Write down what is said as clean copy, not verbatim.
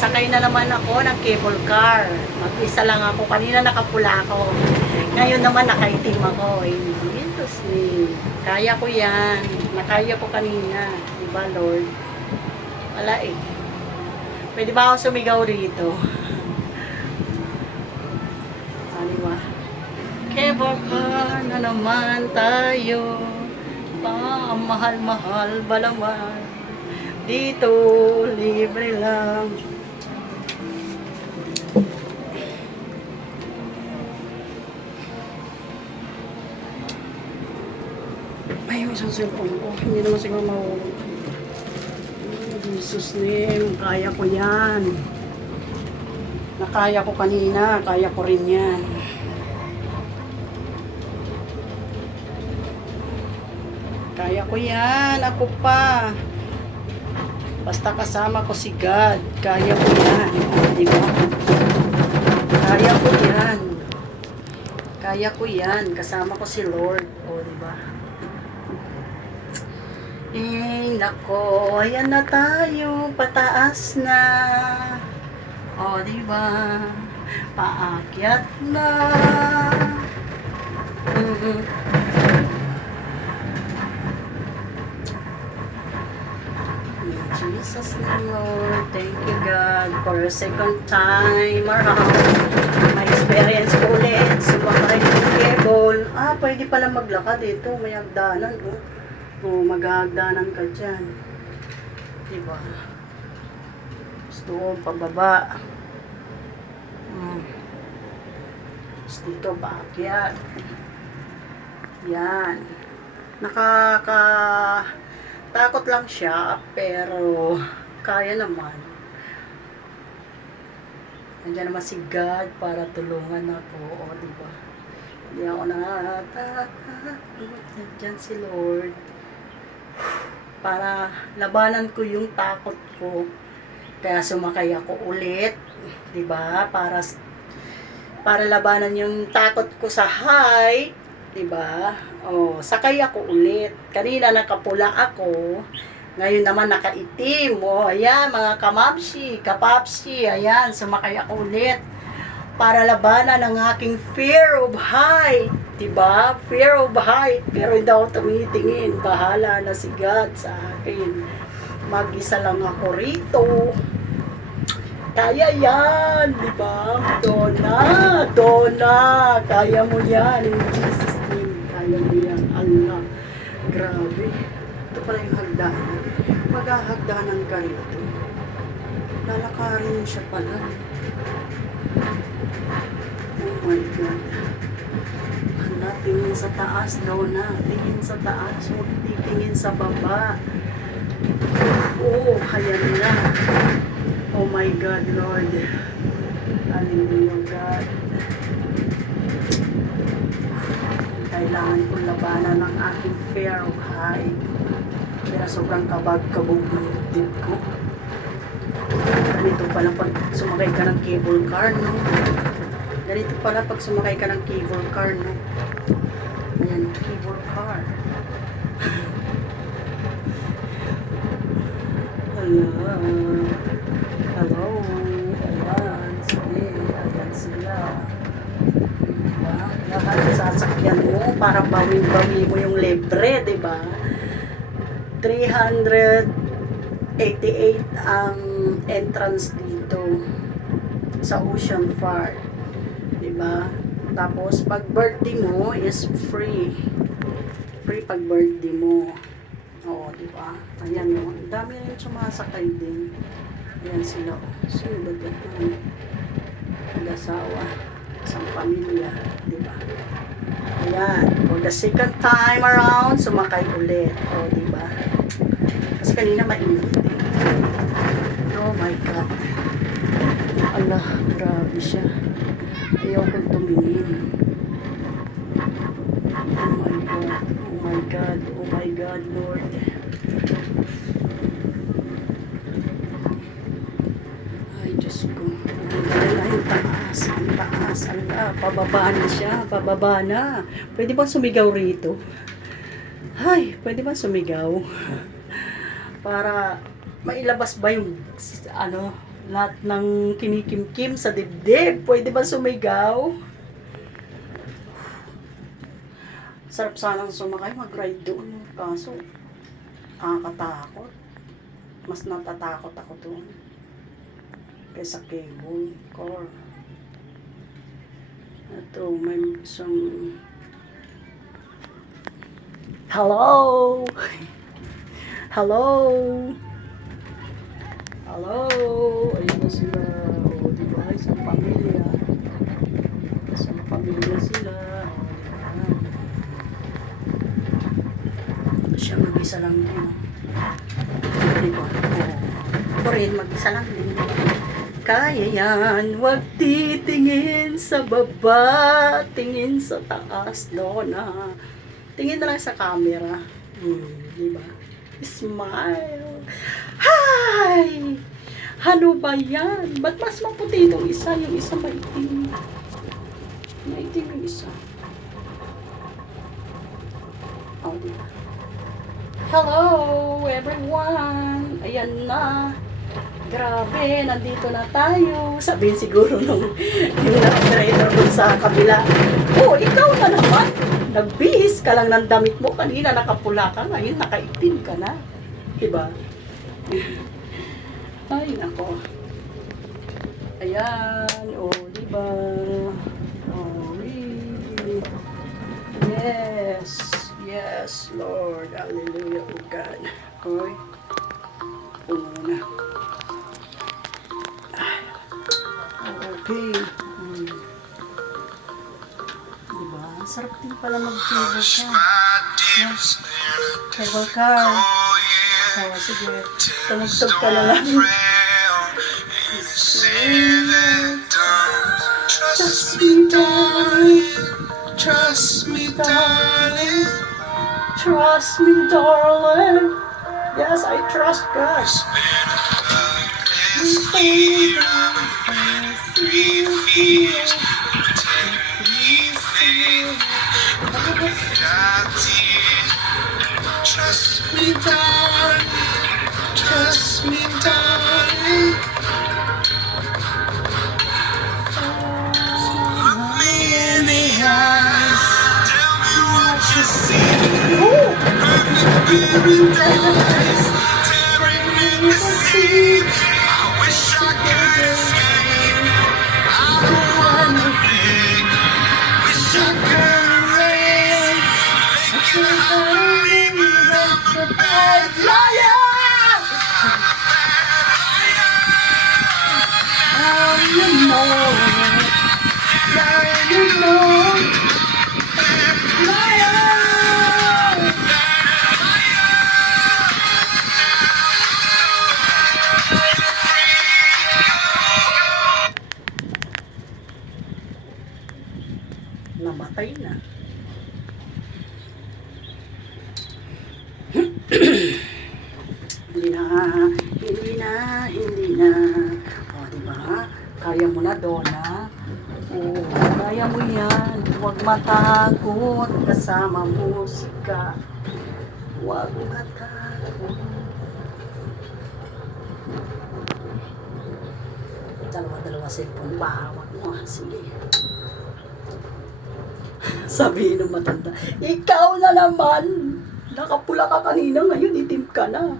sakay na naman ako ng cable car. Mag-isa lang ako. Kanina nakapula ako. Ngayon naman nakaitim ako. Jesus me. Kaya ko yan. Nakaya ko kanina. Diba, Lord? Wala eh. Pwede ba ako sumigaw rito? Diba? Cable car na naman tayo. Ang mahal-mahal ba naman? Dito, libre lang. Ay, yung isang cellphone ko. Hindi naman siguro mahulog. Jesus name, kaya ko yan. Nakaya ko kanina, kaya ko rin yan. Kaya ko yan, ako pa. Basta kasama ko si God, kaya ko yan. Diba? Kaya ko yan. Kaya ko yan, kasama ko si Lord. O, diba? Eh, nako, ayan na tayo, pataas na. O, diba? Paakyat na. Jesus name, Lord. Thank you, God, for a second time around. May experience ko ulit. Sumakay ng cable. Pwede pala maglakad dito. May hagdanan, oh. Maghahagdanan ka dyan. Diba? Gusto ko, pababa. Gusto dito, paakyat. Yan. Takot lang siya, pero kaya naman. Nandiyan naman si God para tulungan ako, o diba? Hindi ako natatakot. Nandiyan si Lord. Para labanan ko yung takot ko. Kaya sumakay ako ulit, diba? Para labanan yung takot ko sa height. Diba? Sakay ako ulit. Kanina nakapula ako. Ngayon naman nakaitim. Ayan, mga kamamsi, kapapsi. Ayan, sumakay ako ulit. Para labanan ang aking fear of height. Diba? Fear of height. Pero hindi ako tumitingin. Bahala na si God sa akin. Mag-isa lang ako rito. Kaya yan, diba? Donna, kaya mo yan. In Jesus name, kaya mo yan. Allah, grabe. Ito pala yung hagdanan. Maghahagdanan ka rito. Lalakarin siya pala. Oh my God. Hala, tingin sa taas, Donna. Tingin sa taas. Huwag titingin sa baba. Ayan na. Oh my God, Lord. Hallelujah, God. Kailangan kong labanan ng aking fear of height. Kaya sobrang kabag-kabog ng dibdib ko. Ganito pala pag sumakay ka ng cable car, no? Ganito pala pag sumakay ka ng cable car, no? Ayan, cable car. Hello. Ayan. Sige. Ayan sila. Diba? Lahat sasakyan mo para bawin-bawi mo yung libre, diba? 388 ang entrance dito sa Ocean Park. Diba? Tapos, pag birthday mo is free. Free pag birthday mo. Diba? Ayan o. Ang dami rin sumasakay din. Ayan sila. Sino ba ito? Nag-asawa. Isang pamilya. Diba? Ayan. For the second time around, sumakay ulit. Diba? Kasi kanina mainit. Oh my God. Allah, grabe siya. Ayaw kong tumingin. Oh my God. Oh my God. Oh my God, Lord. Ay, Diyos ko. Ang taas. Ang taas. Pababa na siya. Pababa na. Pwede ba sumigaw rito? Ay, pwede ba sumigaw? Para mailabas ba yung Lahat ng kinikimkim sa dibdib. Pwede ba sumigaw? Sarap sanang sumakay, mag-ride doon. Kaso, nakakatakot. Mas natatakot ako doon. Kaysa cable car. Ito, may isang... Hello! Hello! Hello! Ayun na sila. O, diba? Isang pamilya. Isang pamilya sila. O, diba? Siya mag-isa lang din. Diba? O, ako rin mag-isa lang din. Kaya yan, wag titingin sa baba, tingin sa taas, Donna. Tingin na lang sa camera. Diba? Smile. Hi! Ano ba yan? Ba't mas maputi itong isa? Yung isa maitim. Maitim yung isa. Oh, diba? Hello, everyone! Ayan na. Grabe, nandito na tayo. Sabihin siguro nung yung operator ko sa kabila. Oh, ikaw na naman. Nagbihis ka lang ng damit mo. Kanina nakapula ka, ngayon nakaitim ka na. Diba? Ay, nako. Ayan. Oh, diba? Oh, really. Yes. Yes, Lord. Hallelujah, oh God. Okay. Puno na. Okay. Diba? Sarap din pala mag-cable car. Cable car. Oh, sige. Tumugtog ka na lang. Trust me, darling. Trust me, darling. Trust me, darling. Yes, I trust God. Trust me, darling. Trust me, darling. Look me in the eyes. Tell me what you see. Perfect paradise. Tearing in the sea. I wish I could escape. I don't wanna think. Wish I could erase. Make it hard, but I'm a bad liar. You know, now you know, liar. Namatay na. Hindi na. O, diba? Kaya mo na, Donna. Oo, kaya mo yan. Huwag matakot kasama musika. Huwag matakot. Dalawa cellphone ba? Hawak mo. Sige. Sabihin ng matanda, ikaw na naman. Nakapula ka kanina, ngayon itim ka na.